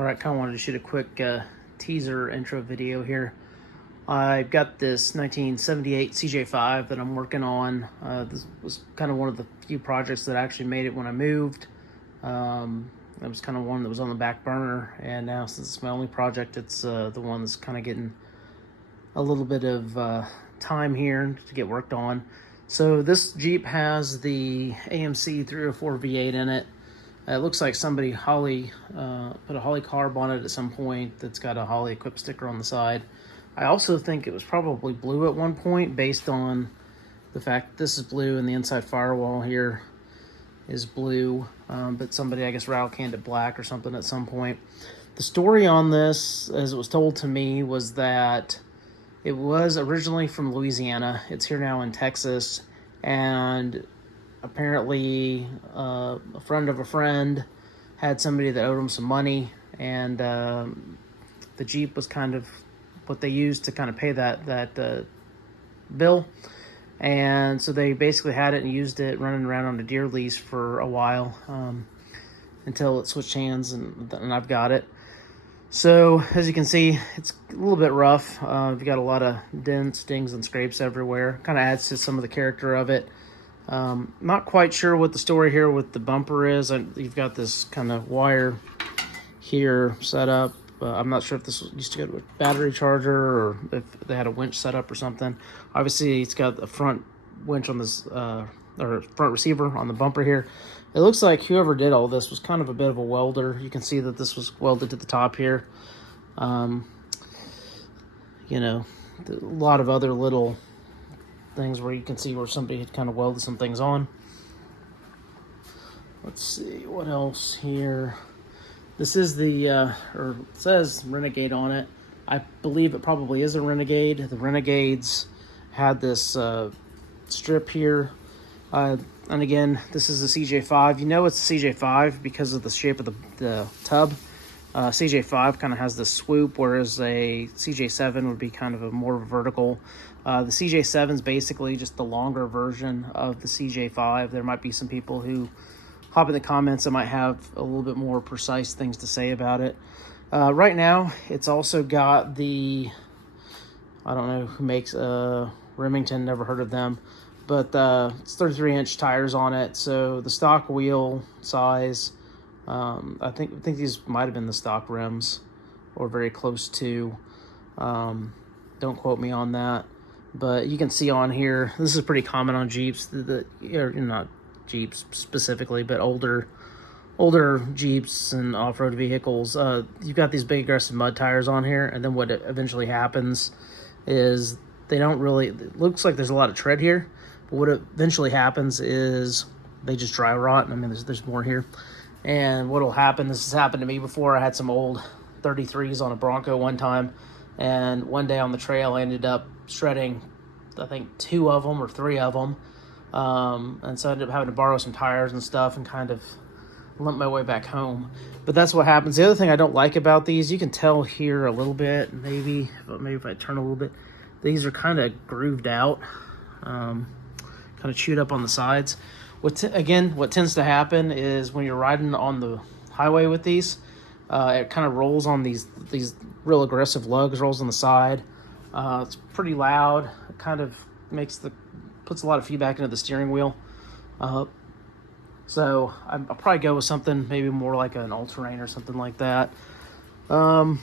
All right, kind of wanted to shoot a quick teaser intro video here. I've got this 1978 CJ5 that I'm working on. This was kind of one of the few projects that actually made it when I moved. It was kind of one that was on the back burner, and now since it's my only project, it's the one that's kind of getting a little bit of time here to get worked on. So this Jeep has the AMC 304 V8 in it. It looks like somebody put a Holley carb on it at some point that's got a Holley equip sticker on the side. I also think it was probably blue at one point based on the fact that this is blue and the inside firewall here is blue, but somebody, I guess, rattle canned it black or something at some point. The story on this, as it was told to me, was that it was originally from Louisiana. It's here now in Texas, and apparently a friend of a friend had somebody that owed him some money, and the Jeep was kind of what they used to kind of pay that bill. And so they basically had it and used it running around on a deer lease for a while, until it switched hands, and I've got it. So as you can see, it's a little bit rough. You've got a lot of dents, dings, and scrapes everywhere. Kind of adds to some of the character of it. Not quite sure what the story here with the bumper is. You've got this kind of wire here set up. I'm not sure if this used to go to a battery charger or if they had a winch set up or something. Obviously, it's got a front winch on this, or front receiver on the bumper here. It looks like whoever did all this was kind of a bit of a welder. You can see that this was welded to the top here. You know, a lot of other little things where you can see where somebody had kind of welded some things on. Let's see what else here. This is the or it says Renegade on it. I believe it probably is a Renegade. The Renegades had this strip here, and again, this is a CJ5. You know it's a CJ5 because of the shape of the tub. CJ5 kind of has this swoop, whereas a CJ7 would be kind of a more vertical. The CJ7 is basically just the longer version of the CJ5. There might be some people who hop in the comments that might have a little bit more precise things to say about it. Right now, it's also got the, I don't know who makes Remington, never heard of them, but it's 33-inch tires on it. So the stock wheel size, I think these might have been the stock rims, or very close to. Don't quote me on that, but you can see on here, this is pretty common on Jeeps, not Jeeps specifically, but older Jeeps and off-road vehicles. You've got these big aggressive mud tires on here, and then what eventually happens is they don't really, it looks like there's a lot of tread here, but what eventually happens is they just dry rot. I mean, there's more here. And what'll happen, this has happened to me before. I had some old 33s on a Bronco one time, and one day on the trail I ended up shredding, I think 2 of them or 3 of them. And so I ended up having to borrow some tires and stuff and kind of limp my way back home. But that's what happens. The other thing I don't like about these, you can tell here a little bit, maybe if I turn a little bit, these are kind of grooved out, kind of chewed up on the sides. What tends to happen is when you're riding on the highway with these, it kind of rolls on these real aggressive lugs, rolls on the side. It's pretty loud. It kind of puts a lot of feedback into the steering wheel. So I'll probably go with something maybe more like an all-terrain or something like that. You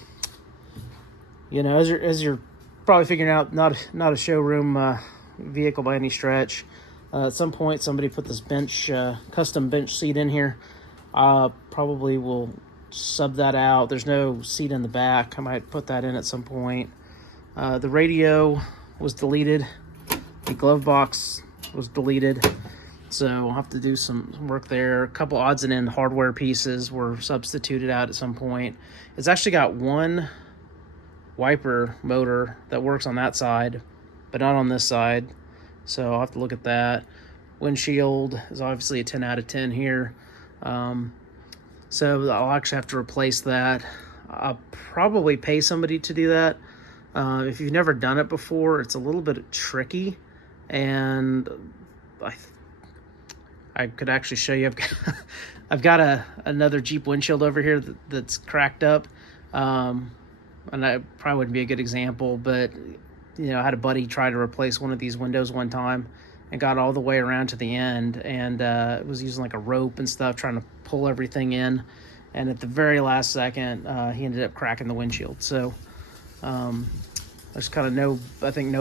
know, as you're probably figuring out, not a showroom vehicle by any stretch. At some point, somebody put this custom bench seat in here. Probably will sub that out. There's no seat in the back. I might put that in at some point. The radio was deleted. The glove box was deleted. So I'll have to do some work there. A couple odds and end hardware pieces were substituted out at some point. It's actually got one wiper motor that works on that side, but not on this side. So I'll have to look at that. Windshield is obviously a 10 out of 10 here. So I'll actually have to replace that. I'll probably pay somebody to do that. If you've never done it before, it's a little bit tricky. And I could actually show you. I've got another Jeep windshield over here that's cracked up. And I probably wouldn't be a good example, but you know, I had a buddy try to replace one of these windows one time and got all the way around to the end, and was using like a rope and stuff trying to pull everything in, and at the very last second he ended up cracking the windshield. So I just kind of know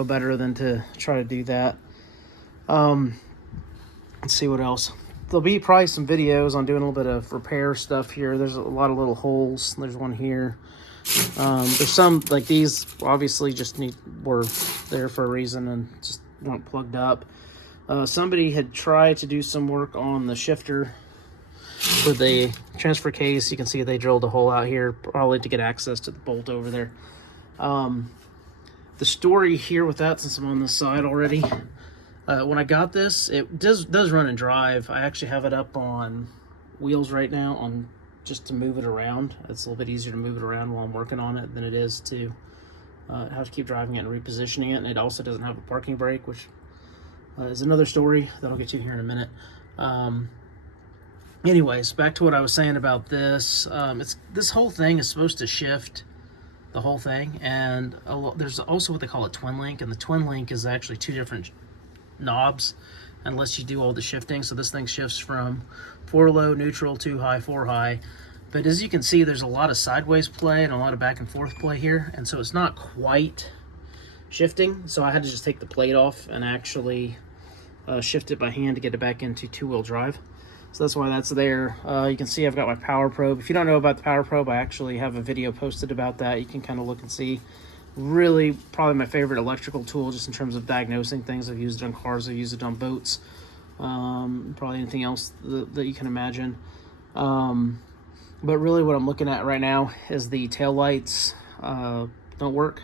better than to try to do that. Let's see what else. There'll be probably some videos on doing a little bit of repair stuff here. There's a lot of little holes. There's one here. There's some like these obviously just were there for a reason and just weren't plugged up. Somebody had tried to do some work on the shifter for the transfer case. You can see they drilled a hole out here probably to get access to the bolt over there. The story here with that, since I'm on this side already, when I got this, it does run and drive. I actually have it up on wheels right now just to move it around. It's a little bit easier to move it around while I'm working on it than it is to have to keep driving it and repositioning it. And it also doesn't have a parking brake, which is another story that I'll get to here in a minute. Anyways, back to what I was saying about this. This whole thing is supposed to shift the whole thing, and there's also what they call a twin link, and the twin link is actually two different knobs unless you do all the shifting. So this thing shifts from 4 low, neutral, 2 high, 4 high. But as you can see, there's a lot of sideways play and a lot of back and forth play here, and so it's not quite shifting. So I had to just take the plate off and actually shift it by hand to get it back into 2-wheel drive. So that's why that's there. You can see I've got my power probe. If you don't know about the power probe, I actually have a video posted about that. You can kind of look and see. Really probably my favorite electrical tool just in terms of diagnosing things. I've used it on cars, I've used it on boats, probably anything else that you can imagine. But really what I'm looking at right now is the tail lights don't work,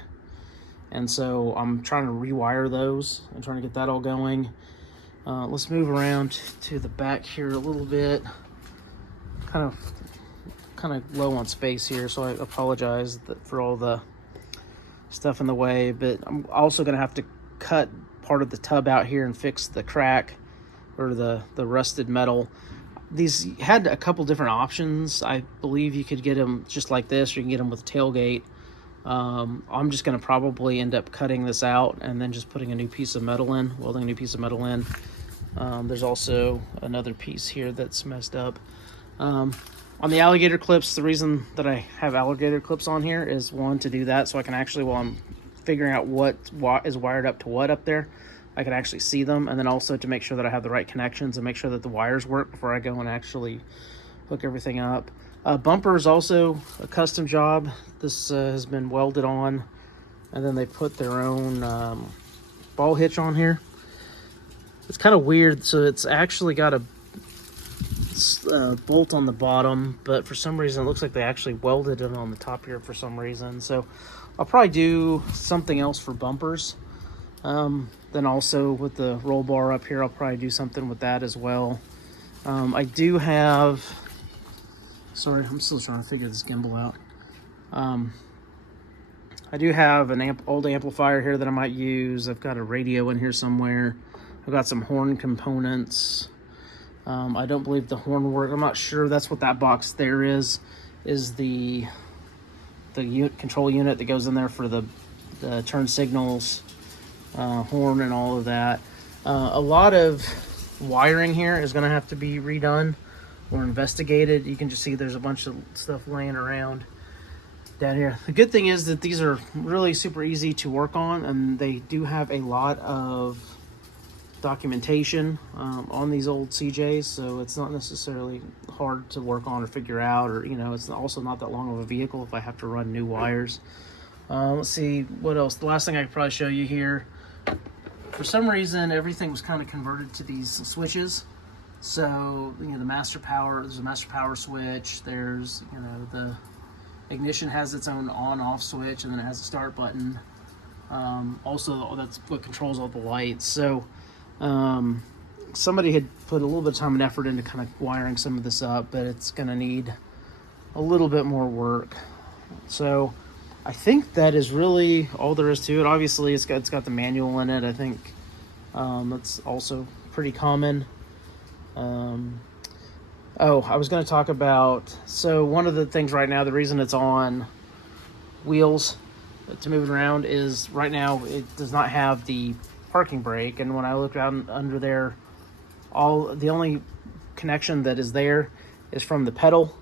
and so I'm trying to rewire those. I'm trying to get that all going. Let's move around to the back here a little bit. Kind of low on space here, so I apologize for all the stuff in the way, but I'm also going to have to cut part of the tub out here and fix the crack or the rusted metal. These had a couple different options. I believe you could get them just like this, or you can get them with a tailgate. I'm just going to probably end up cutting this out and then just putting a new piece of metal in, welding a new piece of metal in. There's also another piece here that's messed up. On the alligator clips, the reason that I have alligator clips on here is, one, to do that so I can actually, while I'm figuring out what is wired up to what up there, I can actually see them, and then also to make sure that I have the right connections and make sure that the wires work before I go and actually hook everything up. Bumper is also a custom job. This has been welded on, and then they put their own ball hitch on here. It's kind of weird. So it's actually got a bolt on the bottom, but for some reason it looks like they actually welded it on the top here for some reason. So I'll probably do something else for bumpers. Then also with the roll bar up here, I'll probably do something with that as well. I do have, sorry, I'm still trying to figure this gimbal out. I do have an old amplifier here that I might use. I've got a radio in here somewhere. I've got some horn components. I don't believe the horn work. I'm not sure. That's what that box there is the control unit that goes in there for the turn signals, horn, and all of that. A lot of wiring here is going to have to be redone or investigated. You can just see there's a bunch of stuff laying around down here. The good thing is that these are really super easy to work on, and they do have a lot of documentation on these old CJs, so it's not necessarily hard to work on or figure out, or it's also not that long of a vehicle if I have to run new wires. Let's see what else. The last thing I could probably show you here, for some reason everything was kind of converted to these switches. So the master power, there's a master power switch, there's the ignition has its own on-off switch, and then it has a start button. Also that's what controls all the lights. So somebody had put a little bit of time and effort into kind of wiring some of this up, but it's going to need a little bit more work. So I think that is really all there is to it. Obviously it's got the manual in it. I think that's also pretty common. Oh, I was going to talk about, so one of the things right now, the reason it's on wheels to move it around is right now it does not have the parking brake. And when I look down under there, the only connection that is there is from the pedal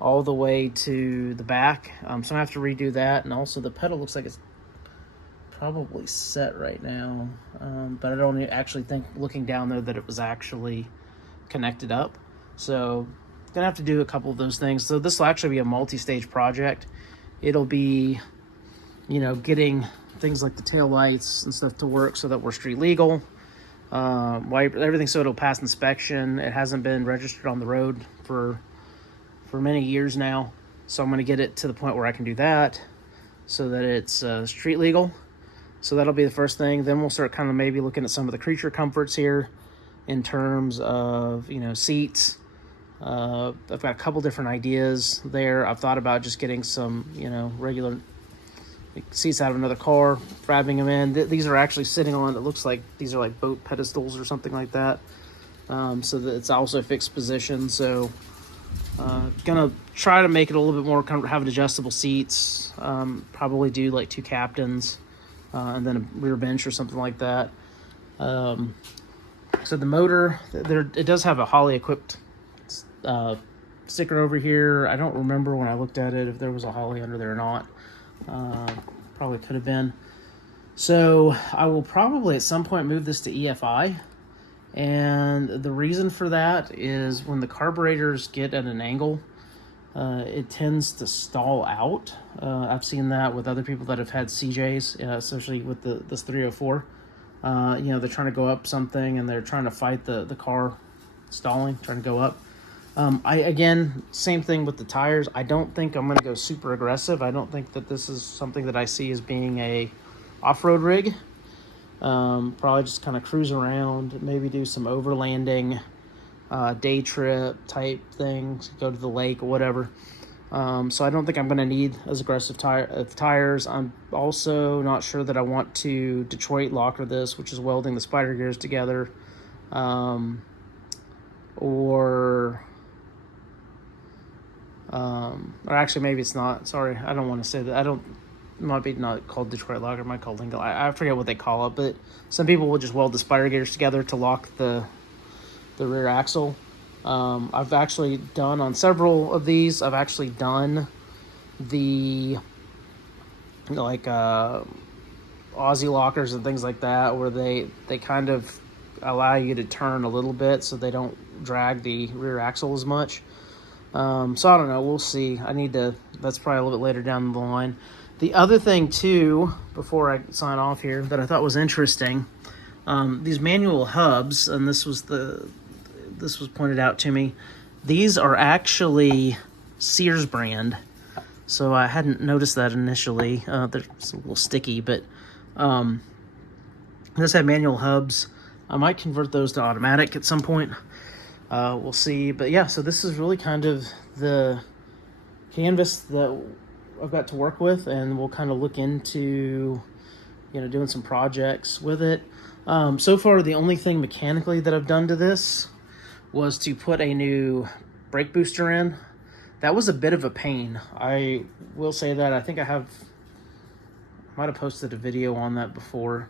all the way to the back. So I have to redo that. And also the pedal looks like it's probably set right now. But I don't actually think, looking down there, that it was actually connected up. So gonna have to do a couple of those things. So this will actually be a multi-stage project. It'll be, getting things like the tail lights and stuff to work so that we're street legal. Everything so it'll pass inspection. It hasn't been registered on the road for many years now. So I'm gonna get it to the point where I can do that so that it's street legal. So that'll be the first thing. Then we'll start kind of maybe looking at some of the creature comforts here in terms of, seats. I've got a couple different ideas there. I've thought about just getting some, regular seats out of another car, grabbing them in. These are actually sitting on, it looks like these are like boat pedestals or something like that. So that it's also a fixed position. So gonna try to make it a little bit more comfortable, have adjustable seats. Probably do like 2 captains and then a rear bench or something like that. So the motor, it does have a Holley equipped sticker over here. I don't remember when I looked at it if there was a Holley under there or not. Probably could have been. So I will probably at some point move this to EFI. And the reason for that is when the carburetors get at an angle, it tends to stall out. I've seen that with other people that have had CJs, especially with this 304. They're trying to go up something and they're trying to fight the car stalling, trying to go up. Again, same thing with the tires. I don't think I'm going to go super aggressive. I don't think that this is something that I see as being a off-road rig. Probably just kind of cruise around, maybe do some overlanding, day trip type things, go to the lake or whatever. So I don't think I'm going to need as aggressive tires. I'm also not sure that I want to Detroit locker this, which is welding the spider gears together. Or actually maybe it's not. Sorry, I don't want to say that. It might be not called Detroit locker, it might be called lingo. I forget what they call it, but some people will just weld the spider gears together to lock the rear axle. I've actually done on several of these. I've actually done the Aussie lockers and things like that, where they kind of allow you to turn a little bit so they don't drag the rear axle as much. So I don't know. We'll see. That's probably a little bit later down the line. The other thing too, before I sign off here, that I thought was interesting, these manual hubs, and this was pointed out to me. These are actually Sears brand. So I hadn't noticed that initially. They're a little sticky, but this had manual hubs. I might convert those to automatic at some point. We'll see. But yeah, so this is really kind of the canvas that I've got to work with, and we'll kind of look into, doing some projects with it. So far, the only thing mechanically that I've done to this was to put a new brake booster in. That was a bit of a pain. I will say that. I think I might have posted a video on that before.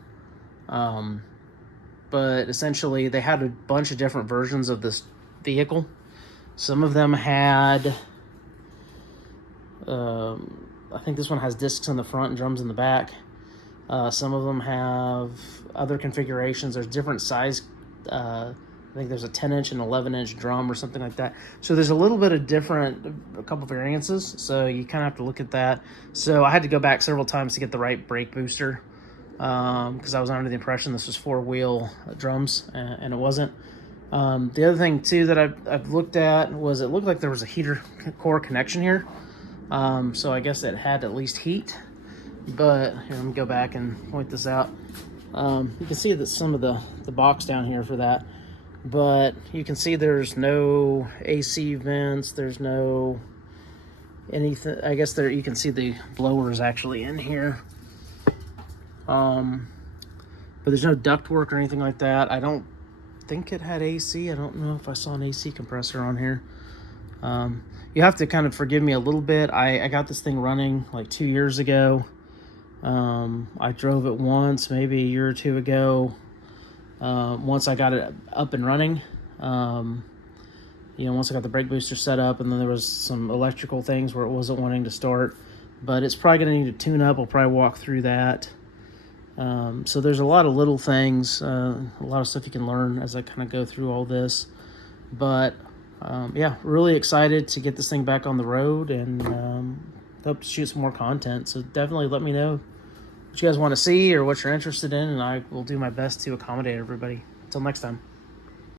But essentially they had a bunch of different versions of this vehicle. Some of them had, I think this one has discs in the front and drums in the back. Some of them have other configurations. There's different size, I think there's a 10-inch and 11-inch drum or something like that. So there's a little bit of a couple variances. So you kind of have to look at that. So I had to go back several times to get the right brake booster, because I was under the impression this was 4-wheel drums, and it wasn't. The other thing too that I've looked at was it looked like there was a heater core connection here. So I guess it had at least heat. But here, let me go back and point this out. You can see that some of the box down here for that. But you can see there's no AC vents. There's no anything. I guess you can see the blower is actually in here. But there's no duct work or anything like that. I don't think it had AC. I don't know if I saw an AC compressor on here. You have to kind of forgive me a little bit. I got this thing running like 2 years ago. I drove it once, maybe a year or two ago. Once I got it up and running, once I got the brake booster set up, and then there was some electrical things where it wasn't wanting to start. But it's probably going to need to tune up. I'll probably walk through that. So there's a lot of little things, a lot of stuff you can learn as I kind of go through all this. But yeah, really excited to get this thing back on the road, and hope to shoot some more content. So definitely let me know what you guys want to see or what you're interested in, and I will do my best to accommodate everybody. Until next time.